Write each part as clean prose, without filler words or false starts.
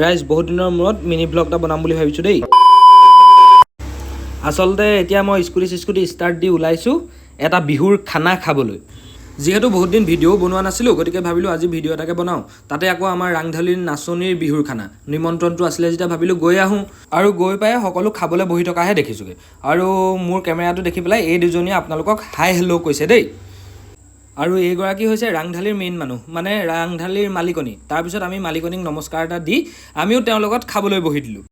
ৰাইজ বহুত দিনৰ মূৰত মিনি ব্লগ এটা বনাম বুলি ভাবিছোঁ দেই। আচলতে এতিয়া মই স্কুটি ষ্টাৰ্ট দি ওলাইছোঁ এটা বিহুৰ খানা খাবলৈ। যিহেতু বহুত দিন ভিডিঅ'ও বনোৱা নাছিলোঁ, গতিকে ভাবিলোঁ আজি ভিডিঅ' এটাকে বনাওঁ। তাতে আকৌ আমাৰ ৰাংঢালীৰ নাচনীৰ বিহুৰ খানা নিমন্ত্ৰণটো আছিলে যেতিয়া ভাবিলোঁ গৈ আহোঁ। আৰু গৈ পাই সকলো খাবলৈ বহি থকাহে দেখিছোঁগৈ। আৰু মোৰ কেমেৰাটো দেখি পেলাই এই দুজনীয়ে আপোনালোকক হাই হেল্ল' কৈছে দেই। আৰু এইগৰাকী হৈছে ৰাংঢালীৰ মেইন মানুহ, মানে ৰাংঢালীৰ মালিকনী। তাৰপিছত আমি মালিকনীক নমস্কাৰ এটা দি আমিও তেওঁৰ লগত খাবলৈ বহি দিলোঁ।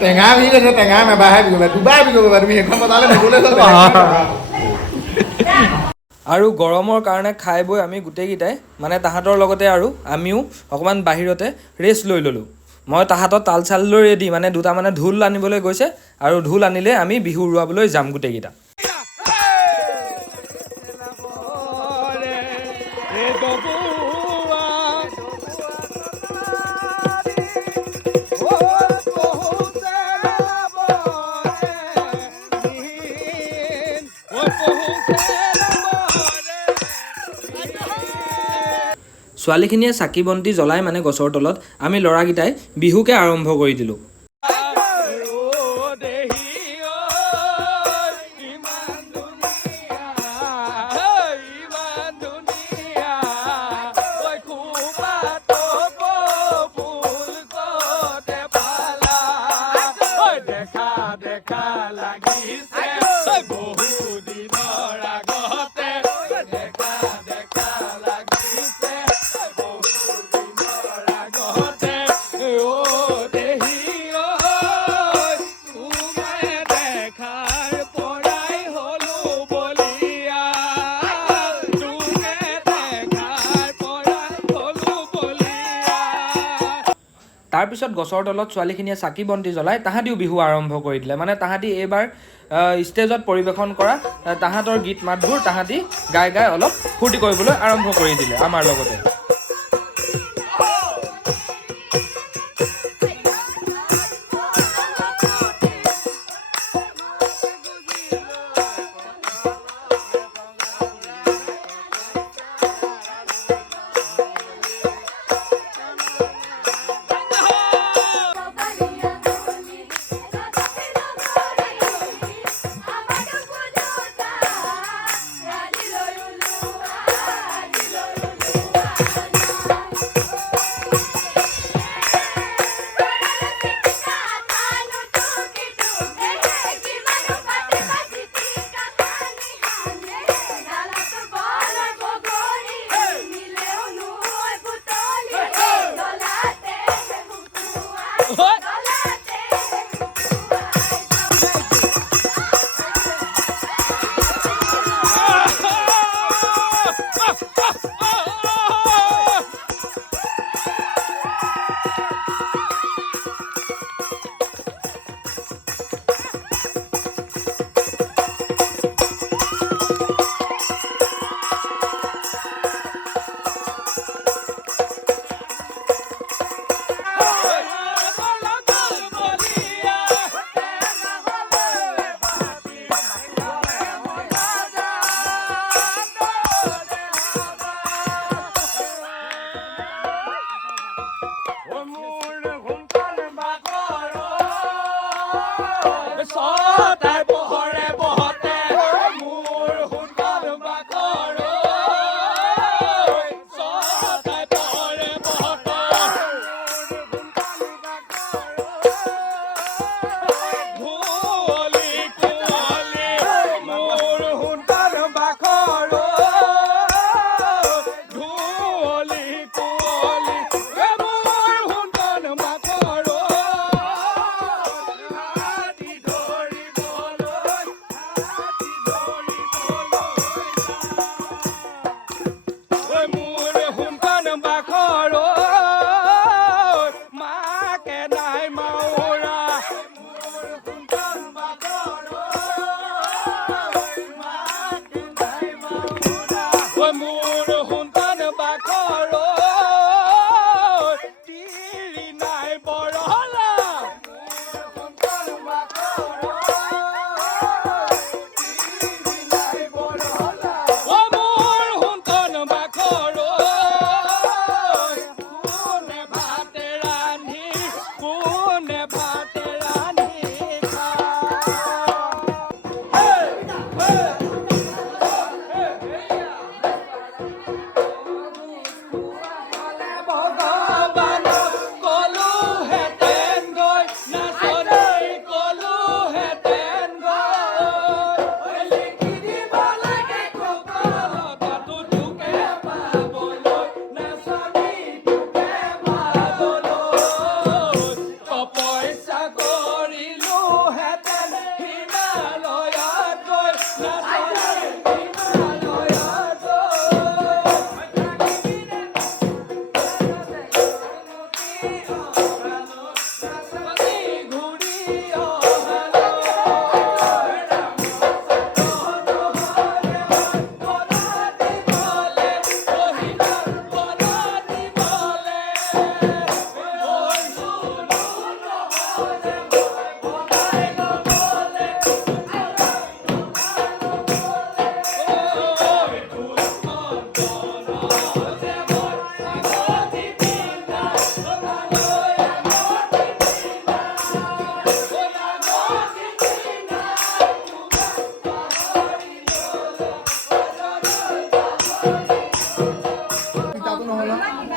টেঙা বি কৈছে, টেঙা নেবাহে বিকিবা, দুবাৰ বিকিবা তুমি সেইখন বজালে নগ'লে হ'ল। আৰু গৰমৰ কাৰণে খাই বৈ আমি গোটেইকেইটাই মানে তাহাঁতৰ লগতে আৰু আমিও অকণমান বাহিৰতে ৰেষ্ট লৈ ল'লোঁ। মই তাহাঁতৰ তাল চাল লৈ ৰেডি, মানে দুটা মানে ঢোল আনিবলৈ গৈছে আৰু ঢোল আনিলে আমি বিহু উৰুৱাবলৈ যাম গোটেইকেইটা। ছোৱালীখিনিয়ে চাকি বন্তি জ্বলাই মানে গছৰ তলত, আমি ল'ৰাকেইটাই বিহুকে আৰম্ভ কৰি দিলোঁ। তাৰপিছত গছৰ তলত ছোৱালীখিনিয়ে চাকি বন্তি জ্বলাই তাহাঁতিও বিহু আৰম্ভ কৰি দিলে। মানে তাহাঁতি এইবাৰ ষ্টেজত পৰিৱেশন কৰা তাহাঁতৰ গীত মাতবোৰ তাহাঁতি গাই গাই অলপ ফূৰ্তি কৰিবলৈ আৰম্ভ কৰি দিলে আমাৰ লগতে।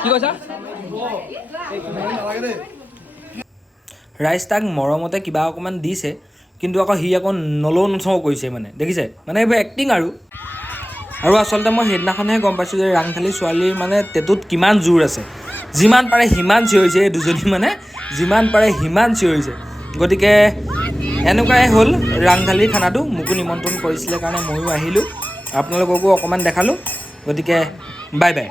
কি কৈছা? ৰাইজ তাক মৰমতে কিবা অকণমান দিছে, কিন্তু আকৌ সি আকৌ নলৌ নথওঁ কৰিছে মানে, দেখিছে? মানে এইবোৰ এক্টিং আৰু আচলতে মই সেইদিনাখনহে গম পাইছোঁ যে ৰাংঢালী ছোৱালীৰ মানে টেটুত কিমান জোৰ আছে। যিমান পাৰে সিমান চিঞৰিছে এই দুজনী, মানে যিমান পাৰে সিমান চিঞৰিছে। গতিকে এনেকুৱাই হ'ল ৰাংঢালীৰ খানাটো। মোকো নিমন্ত্ৰণ কৰিছিলে কাৰণে ময়ো আহিলোঁ, আপোনালোককো অকণমান দেখালোঁ। গতিকে বাই বাই।